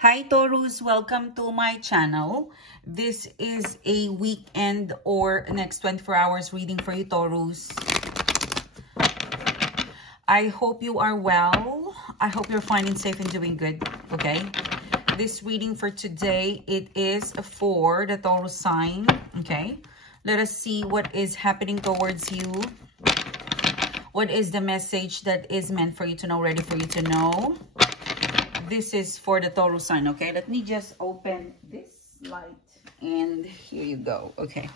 Hi Taurus, welcome to my channel. This is a weekend or next 24 hours reading for you, Taurus. I hope you are well. I hope you're fine and safe and doing good, okay? This reading for today, it is for the Taurus sign, okay? Let us see what is happening towards you. What is the message that is meant for you to know, ready for you to know? This is for the Taurus sign, okay? Let me just open this light and here you go, okay?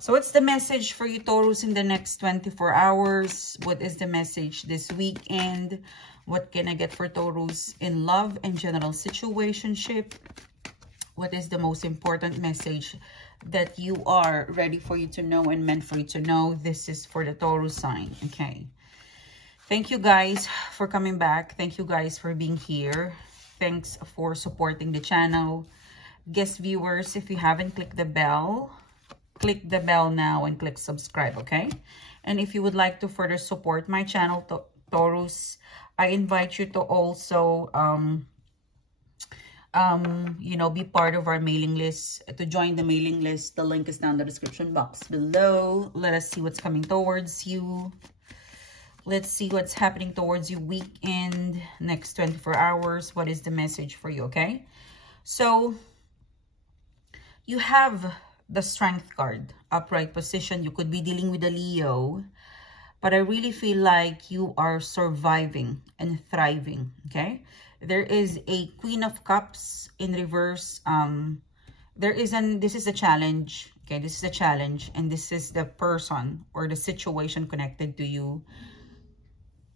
So what's the message for you, Taurus, in the next 24 hours? What is the message this weekend? What can I get for Taurus in love and general situationship? What is the most important message that you are ready for you to know and meant for you to know? This is for the Taurus sign, okay? Thank you guys for coming back. Thank you guys for being here. Thanks for supporting the channel. Guest viewers, if you haven't clicked the bell, click the bell now and click subscribe, okay? And if you would like to further support my channel, Taurus, I invite you to also, you know, be part of our mailing list. To join the mailing list, the link is down in the description box below. Let us see what's coming towards you. Let's see what's happening towards you weekend, next 24 hours. What is the message for you, okay? So, you have the Strength card, upright position. You could be dealing with a Leo, but I really feel like you are surviving and thriving, okay? There is a Queen of Cups in reverse. This is a challenge, okay? This is a challenge, and this is the person or the situation connected to you.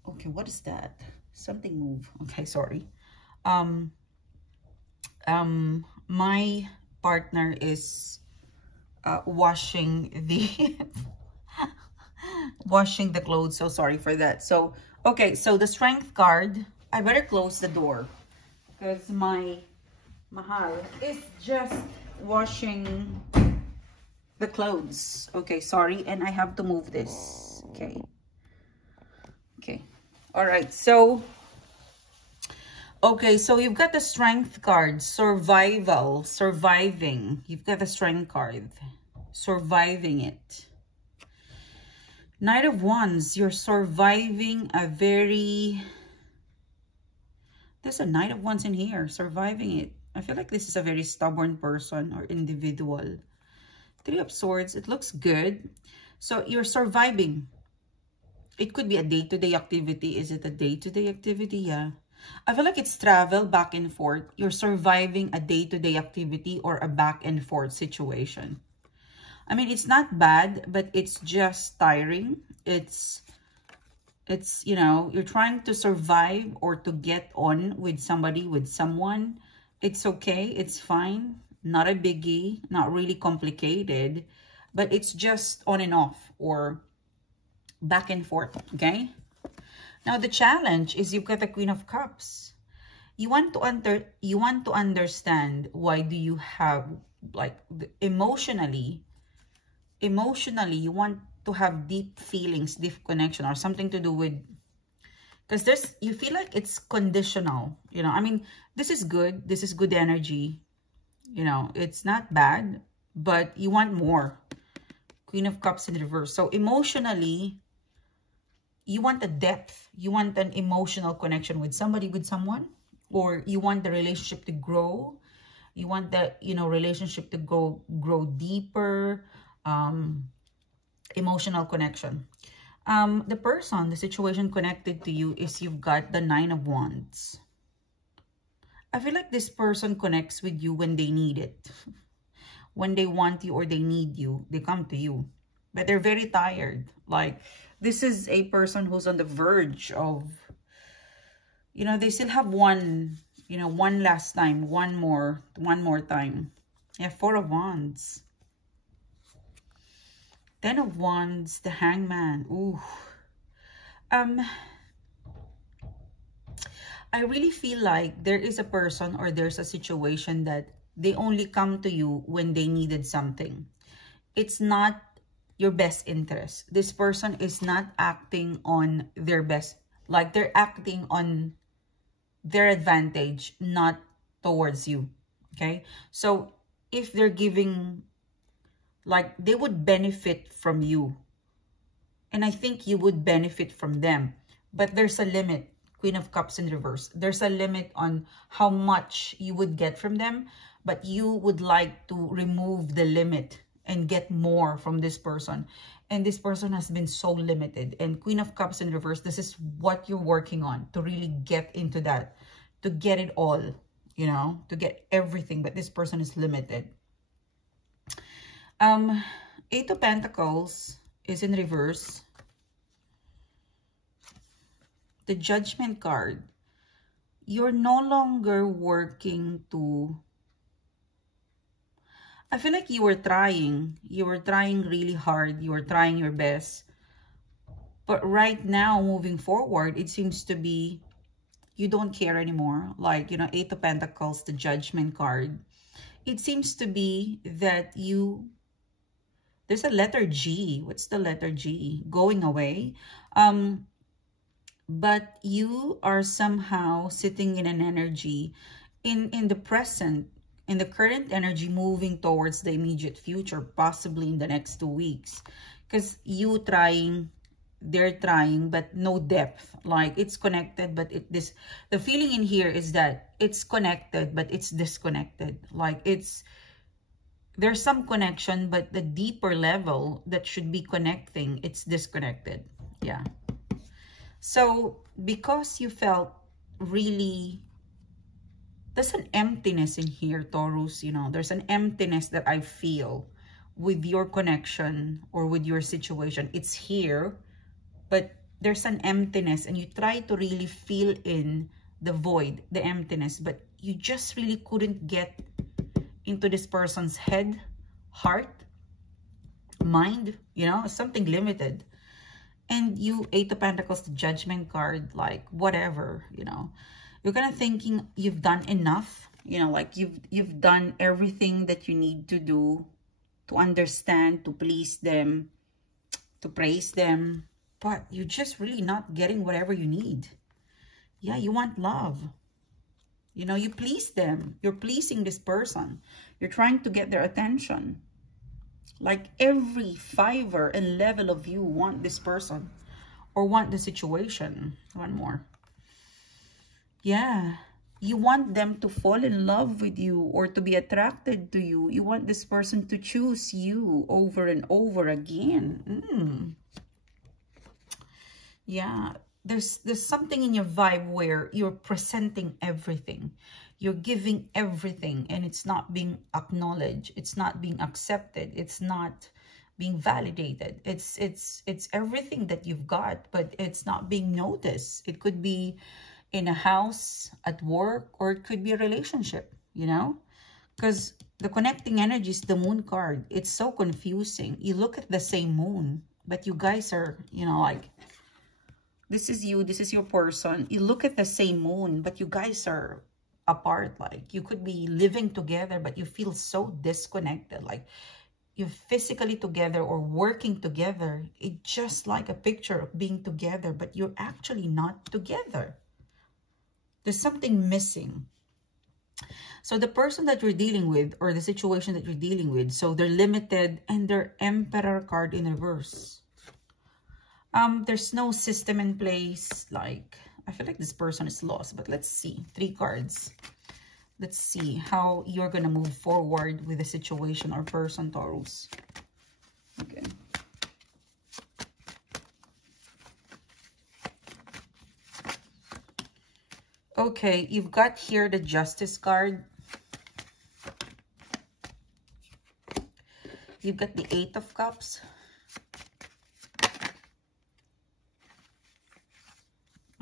Okay, what is that? Something move. Okay, sorry. My partner is washing the washing the clothes. So sorry for that. So okay, so the Strength card. I better close the door because my mahal is just washing the clothes. Okay, sorry, and I have to move this. Okay. Okay. All right. So, okay. So you've got the Strength card, survival, surviving. You've got the Strength card, surviving it. Knight of Wands, you're surviving a very, there's a Knight of Wands in here, surviving it. I feel like this is a very stubborn person or individual. Three of Swords, it looks good. So you're surviving. It could be a day-to-day activity. Is it a day-to-day activity? Yeah. I feel like it's travel back and forth. You're surviving a day-to-day activity or a back and forth situation. I mean, it's not bad, but it's just tiring. It's you know, you're trying to survive or to get on with somebody, with someone. It's okay. It's fine. Not a biggie. Not really complicated. But it's just on and off or back and forth, okay? Now the challenge is you've got the Queen of Cups. You want to understand why do you have like emotionally you want to have deep feelings, deep connection, or something to do with, because you feel like it's conditional, you know. I mean, this is good energy, you know, it's not bad, but you want more. Queen of Cups in reverse. So emotionally, you want a depth, you want an emotional connection with somebody, with someone, or you want the relationship to grow. You want the, you know, relationship to grow deeper, emotional connection. The person, the situation connected to you is you've got the Nine of Wands. I feel like this person connects with you when they need it. When they want you or they need you, they come to you. But they're very tired. Like, this is a person who's on the verge of, you know, they still have one, you know, one last time, one more time. Yeah, Four of Wands. Ten of Wands, the Hangman. Ooh. I really feel like there is a person or there's a situation that they only come to you when they needed something. It's not your best interest. This person is not acting on their best, like they're acting on their advantage, not towards you. Okay, so if they're giving, like, they would benefit from you, and I think you would benefit from them, but there's a limit. Queen of Cups in reverse. There's a limit on how much you would get from them, but you would like to remove the limit and get more from this person. And this person has been so limited. And Queen of Cups in reverse, this is what you're working on, to really get into that, to get it all, you know, to get everything. But this person is limited. Eight of Pentacles is in reverse. The Judgment card. You're no longer working to... I feel like you were trying. You were trying really hard. You were trying your best. But right now, moving forward, it seems to be you don't care anymore. Like, you know, Eight of Pentacles, the Judgment card. It seems to be that you... There's a letter G. What's the letter G? Going away. But you are somehow sitting in an energy in the present, in the current energy, moving towards the immediate future, possibly in the next 2 weeks. Because you trying, they're trying, but no depth. Like, it's connected, but the feeling in here is that it's connected, but it's disconnected. Like, there's some connection, but the deeper level that should be connecting, it's disconnected. Yeah. So, because you felt really... There's an emptiness in here, Taurus, you know. There's an emptiness that I feel with your connection or with your situation. It's here, but there's an emptiness, and you try to really fill in the void, the emptiness, but you just really couldn't get into this person's head, heart, mind, you know, something limited. And you, Eight of Pentacles, the Judgment card, like, whatever, you know. You're kind of thinking you've done enough, you know, like you've done everything that you need to do to understand, to please them, to praise them. But you're just really not getting whatever you need. Yeah, you want love. You know, you please them. You're pleasing this person. You're trying to get their attention. Like, every fiber and level of you want this person or want the situation. One more. Yeah. You want them to fall in love with you or to be attracted to you. You want this person to choose you over and over again. Yeah. There's something in your vibe where you're presenting everything. You're giving everything, and it's not being acknowledged. It's not being accepted. It's not being validated. It's everything that you've got, but it's not being noticed. It could be in a house, at work, or it could be a relationship, you know? Because the connecting energy is the Moon card. It's so confusing. You look at the same moon, but you guys are, you know, like, this is you, this is your person. You look at the same moon, but you guys are apart. Like, you could be living together, but you feel so disconnected. Like, you're physically together or working together. It's just like a picture of being together, but you're actually not together. There's something missing. So the person that you're dealing with, or the situation that you're dealing with, so they're limited, and their Emperor card in reverse. There's no system in place. Like, I feel like this person is lost, but let's see. 3 cards. Let's see how you're going to move forward with the situation or person, Taurus. Okay. Okay, you've got here the Justice card. You've got the 8 of Cups.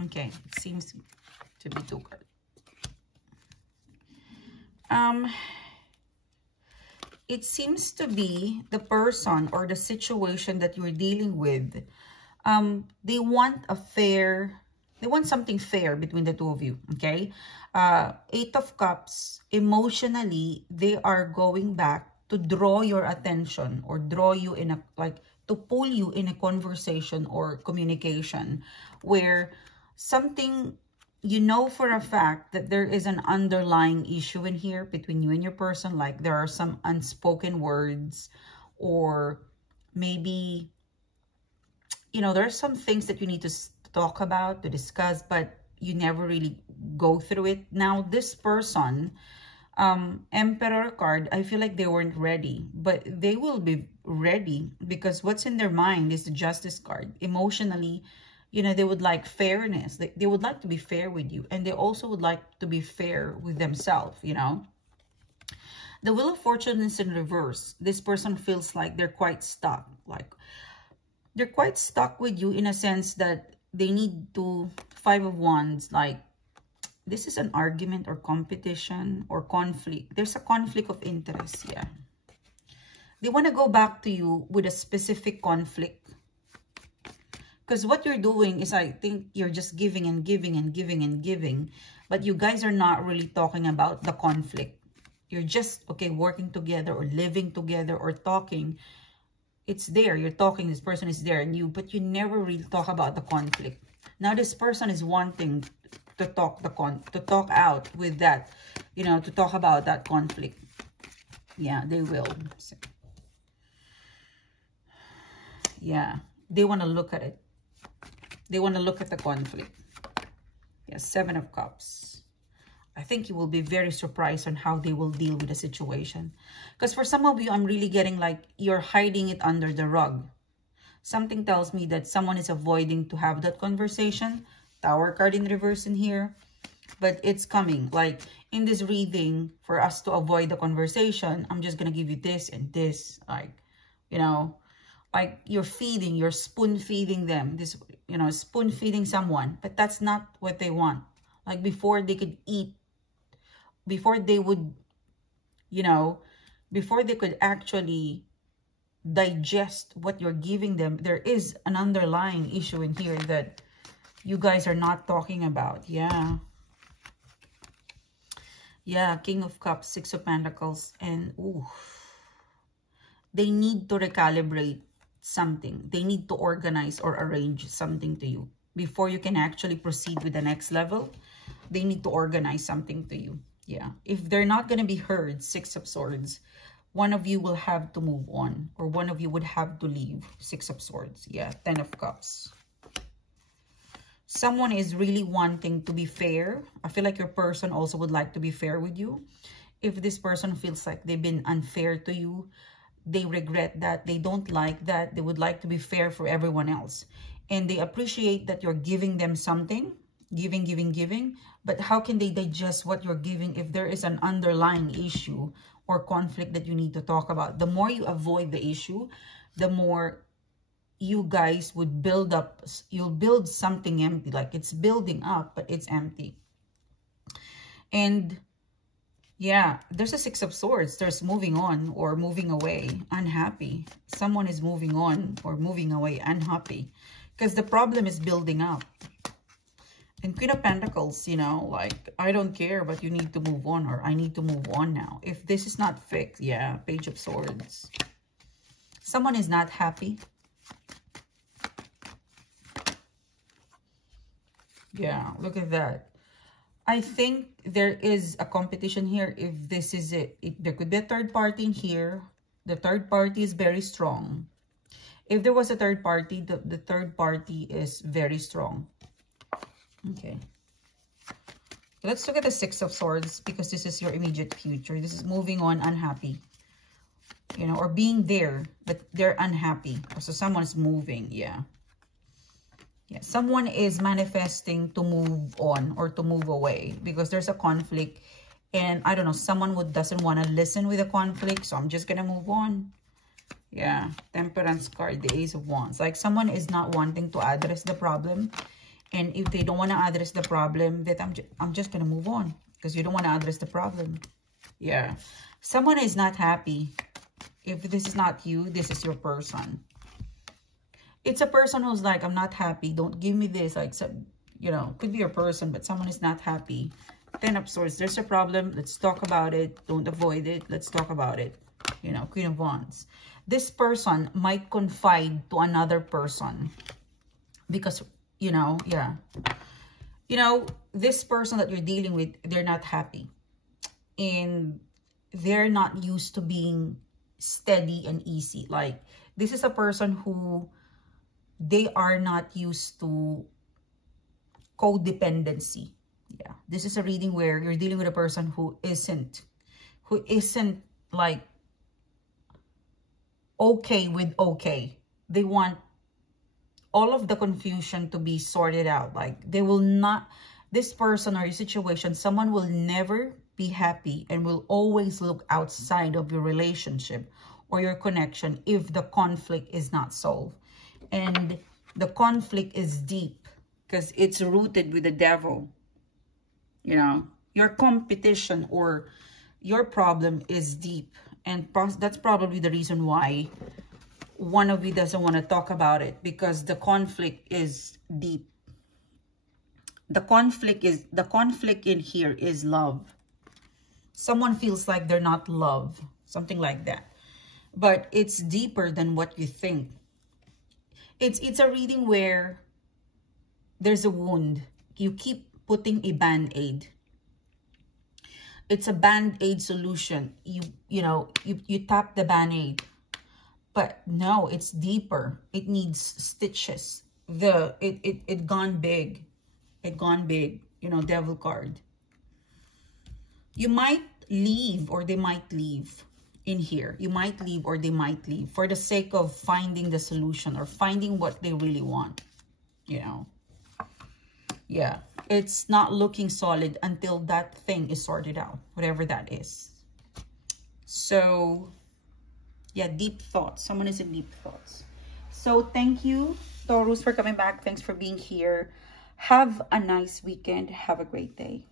Okay, it seems to be 2 cards. It seems to be the person or the situation that you're dealing with. They want a fair, they want something fair between the two of you, okay? 8 of Cups, emotionally, they are going back to draw your attention or draw you in a, like, to pull you in a conversation or communication where something you know for a fact that there is an underlying issue in here between you and your person. Like there are some unspoken words, or maybe, you know, there are some things that you need to talk about, to discuss, but you never really go through it. Now, this person, Emperor card, I feel like they weren't ready, but they will be ready, because what's in their mind is the Justice card. Emotionally, you know, they would like fairness. They would like to be fair with you, and they also would like to be fair with themselves, you know. The Wheel of Fortune is in reverse. This person feels like they're quite stuck. Like they're quite stuck with you in a sense that they need to, 5 of Wands, like this is an argument or competition or conflict. There's a conflict of interest, yeah. They want to go back to you with a specific conflict. Because what you're doing is, I think you're just giving and giving and giving and giving. But you guys are not really talking about the conflict. You're just, okay, working together or living together or talking. It's there. You're talking. This person is there. But you never really talk about the conflict. Now, this person is wanting to talk out with that, you know, to talk about that conflict. Yeah, they will. Yeah, they want to look at it. They want to look at the conflict. Yeah, 7 of Cups. I think you will be very surprised on how they will deal with the situation. Because for some of you, I'm really getting like you're hiding it under the rug. Something tells me that someone is avoiding to have that conversation. Tower card in reverse in here. But it's coming. Like in this reading, for us to avoid the conversation, I'm just going to give you this and this. Like, you know, like you're spoon feeding them. This, you know, spoon feeding someone. But that's not what they want. Like before they could eat, before they would, you know, before they could actually digest what you're giving them, there is an underlying issue in here that you guys are not talking about. Yeah. Yeah, King of Cups, 6 of Pentacles, and ooh, they need to recalibrate something. They need to organize or arrange something to you. Before you can actually proceed with the next level, they need to organize something to you. Yeah, if they're not going to be heard, 6 of Swords, one of you will have to move on, or one of you would have to leave. 6 of Swords. Yeah, 10 of Cups. Someone is really wanting to be fair. I feel like your person also would like to be fair with you. If this person feels like they've been unfair to you, they regret that. They don't like that. They would like to be fair for everyone else. And they appreciate that you're giving them something. Giving, giving, giving. But how can they digest what you're giving if there is an underlying issue or conflict that you need to talk about? The more you avoid the issue, the more you guys would build up. You'll build something empty. Like it's building up, but it's empty. And yeah, there's a 6 of Swords. There's moving on or moving away, unhappy. Someone is moving on or moving away, unhappy. Because the problem is building up. And Queen of Pentacles, you know, like, I don't care, but you need to move on, or I need to move on now. If this is not fixed, yeah, Page of Swords. Someone is not happy. Yeah, look at that. I think there is a competition here. If this is it, there could be a third party in here. The third party is very strong. If there was a third party, the third party is very strong. Okay. Let's look at the 6 of Swords, because this is your immediate future. This is moving on, unhappy. You know, or being there, but they're unhappy. So someone is moving, yeah. Yeah, someone is manifesting to move on or to move away because there's a conflict. And I don't know, someone doesn't want to listen with the conflict. So I'm just going to move on. Yeah, Temperance card, the Ace of Wands. Like someone is not wanting to address the problem. And if they don't want to address the problem, that I'm just going to move on. Because you don't want to address the problem. Yeah. Someone is not happy. If this is not you, this is your person. It's a person who's like, I'm not happy. Don't give me this. Like, so, you know, could be your person, but someone is not happy. 10 of Swords. There's a problem. Let's talk about it. Don't avoid it. Let's talk about it. You know, Queen of Wands. This person might confide to another person. Because, you know, yeah. You know, this person that you're dealing with, they're not happy. And they're not used to being steady and easy. Like, this is a person who, they are not used to codependency. Yeah, this is a reading where you're dealing with a person who isn't like okay with okay. They want all of the confusion to be sorted out. Like, they will not, this person or your situation, someone will never be happy and will always look outside of your relationship or your connection if the conflict is not solved. And the conflict is deep because it's rooted with the devil. You know, your competition or your problem is deep. And that's probably the reason why one of you doesn't want to talk about it, because the conflict is deep. The conflict in here is love. Someone feels like they're not loved, something like that. But it's deeper than what you think. It's a reading where there's a wound. You keep putting a band-aid. It's a band-aid solution. You tap the band-aid. But no, it's deeper. It needs stitches. It gone big. It gone big. You know, devil card. You might leave or they might leave in here. You might leave or they might leave for the sake of finding the solution or finding what they really want. You know. Yeah. It's not looking solid until that thing is sorted out. Whatever that is. So, yeah, deep thoughts. Someone is in deep thoughts. So, thank you, Taurus, for coming back. Thanks for being here. Have a nice weekend. Have a great day.